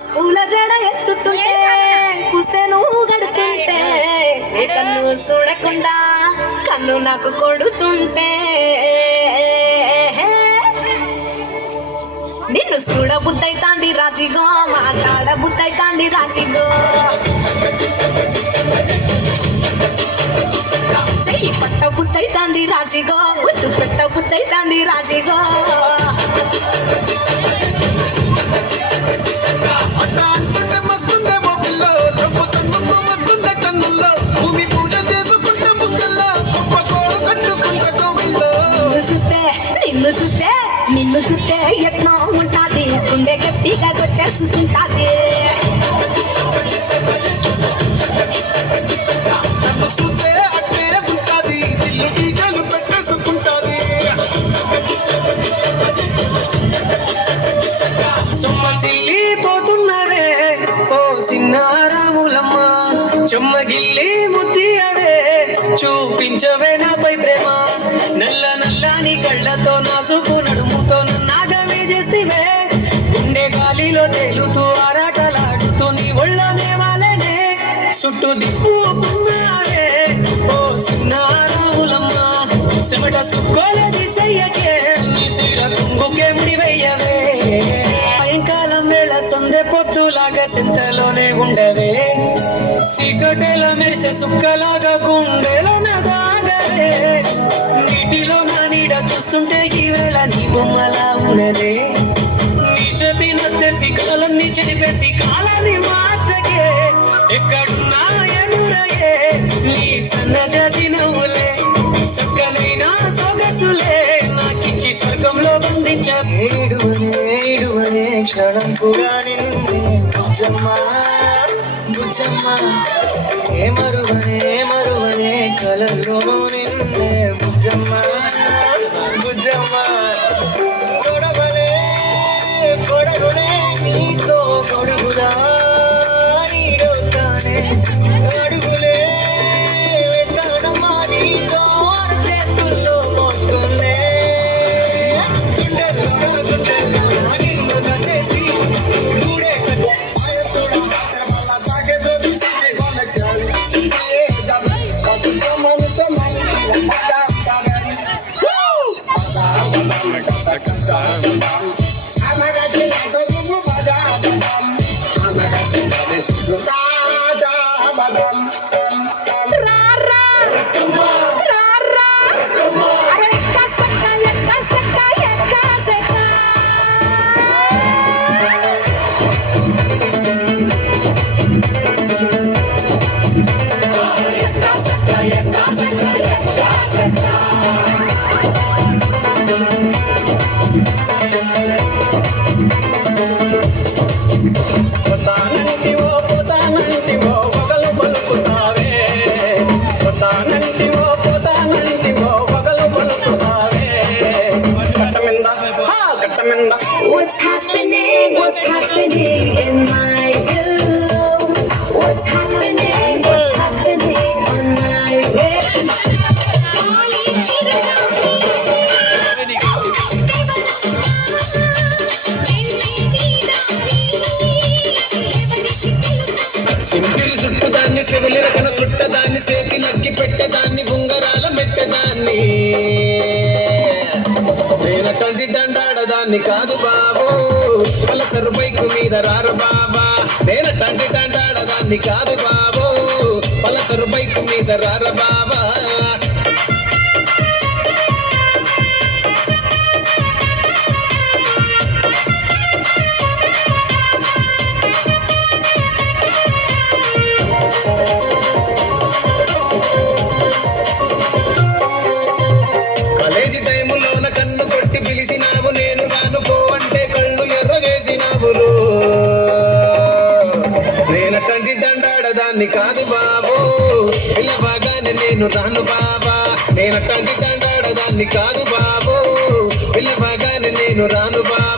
పూల జడ ఎత్తుతుంటే కుస్తెను గడుతుంటే ఏ కన్ను చూడకుండా కన్ను నాకు కొడుతుంటే నిన్ను చూడ బుద్ధైతాంది రాజిగో మాట్లాడ బుద్ధైతాంది రాజిగో చెయ్యి పట్ట బుద్ధైతాంది రాజిగో ముద్దు పెట్ట బుద్ధైతాంది రాజిగో నిన్ను చూస్తే ఎట్లా ఉంటాది గుండె గట్టిగా కొట్టేసుకుంటాది నన్ను చూస్తే అట్టే ఉంటాది దిల్లు బీజాలు పెట్టేసుకుంటాది సొమ్మసిల్లి పోతున్నదే ఓ సిన్నారాములమ్మ చెమ్మగిల్లి ముద్దియవే చూపించవే నాపై ప్రేమ నల్ల నల్లని కళ్ళతో నాసుకు నడుముతో నాగమే చేస్తేవే గుండె గాలిలో తేలుతూ ఆరాటలాడుతూ నీ ఒళ్ళోనే వాలేనే చుట్టూ దిప్పుకున్నారే ఓ సిన్నారాములమ్మ చెమట సుక్కోలే దిశయ్యకే నీ సిర కుంగుకే ముడివయ్యవే సాయంకాలం వేళ సందె పొత్తులాగా సింతలోనే ఉండవే సీకటేల మెరిసే సుక్కలాగా గుండెలో నదాగరే నీటిలో నా నీడ చూస్తుంటే ఈ వేళ నీ బొమ్మలా ఉన్నదే నీ చేతి నత్తేసి కాలాన్ని చెడిపేసి కాలాన్ని మార్చకే ఎక్కడున్నా ఎదురయ్యే నీ సన్నజాతి నవ్వులే సక్కనైనా సొగసులే నాకిచ్చి స్వర్గంలో బంధించే ఏడువనే క్షణం కూడా నిన్నే బుజ్జమ్మా బుజ్జమ్మా ఏ మరువనే కలలోనూ నిన్నే బుజ్జమ్మా బుజ్జమ్మా గొడవలే పొడగులే నీతో గొడుగులా నీడొస్తానే అడుగులే వేస్తానమ్మా నీతో చేతుల్లో మోస్తులే గుండెల్లో నిన్ను దచేసి గూడే What's happening? What's happening in my room? What's happening? What's happening on my room? సింపిరి చుట్టుదాన్ని సెవిలి రకన చుట్టదాన్ని సేతి నక్కి పెట్టేదాన్ని ఉంగరాల మెట్టదాన్ని నేనటంటి దండాడదాన్ని కాదు బాబు పలసరు బైకు మీద రారు బాబా నేనటంటి దండాడదాన్ని కాదు బాబు పలసరు బైకు మీద రారు బాబా నేనటంటి కాదు బాబు పిల్లవాగానే నేను రాను బాబా నేనటంటి దండాడదాన్ని కాదు బాబు పిల్లవాగానే నేను రాను బాబా